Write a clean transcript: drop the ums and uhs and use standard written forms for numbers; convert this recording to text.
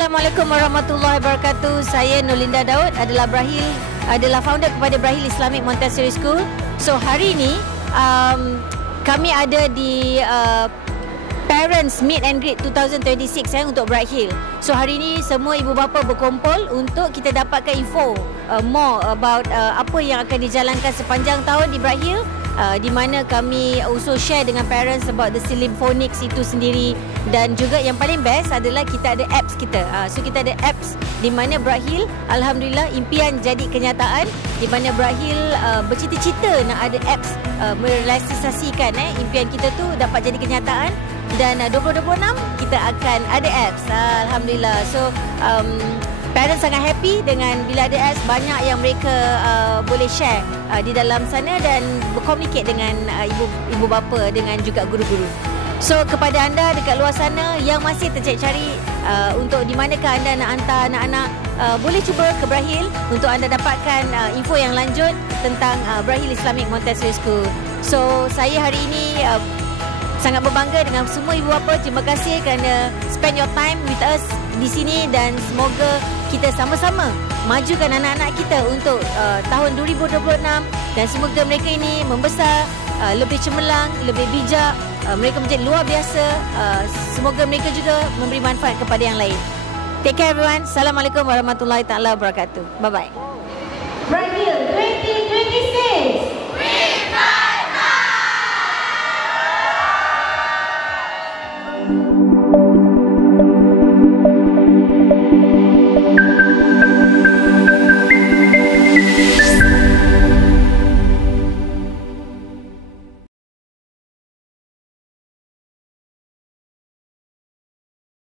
Assalamualaikum warahmatullahi wabarakatuh. Saya Nurlinda Daud, adalah founder kepada Brahil Islamic Montessori School. So hari ini kami ada di Parents Meet and Greet 2026 untuk Bright Hill. So hari ini semua ibu bapa berkumpul untuk kita dapatkan info more about apa yang akan dijalankan sepanjang tahun di Bright Hill, di mana kami also share dengan parents about the Slim Phonics itu sendiri, dan juga yang paling best adalah kita ada apps kita. So kita ada apps di mana Bright Hill, alhamdulillah impian jadi kenyataan, di mana Bright Hill bercita-cita nak ada apps merealisasikan impian kita tu dapat jadi kenyataan. Dan 2026 kita akan ada apps, alhamdulillah. So parents sangat happy dengan bila ada apps, banyak yang mereka boleh share di dalam sana dan berkomunikasi dengan ibu bapa dengan juga guru-guru. So kepada anda dekat luar sana yang masih tercari-cari untuk di manakah anda nak hantar anak-anak, boleh cuba ke Bright Hill untuk anda dapatkan info yang lanjut tentang Bright Hill Islamic Montessori School. So saya hari ini sangat berbangga dengan semua ibu bapa. Terima kasih kerana spend your time with us di sini, dan semoga kita sama-sama majukan anak-anak kita untuk tahun 2026, dan semoga mereka ini membesar lebih cemerlang, lebih bijak, mereka menjadi luar biasa. Semoga mereka juga memberi manfaat kepada yang lain. Take care everyone. Assalamualaikum warahmatullahi taala wabarakatuh. Bye bye. Bright Hill 2026.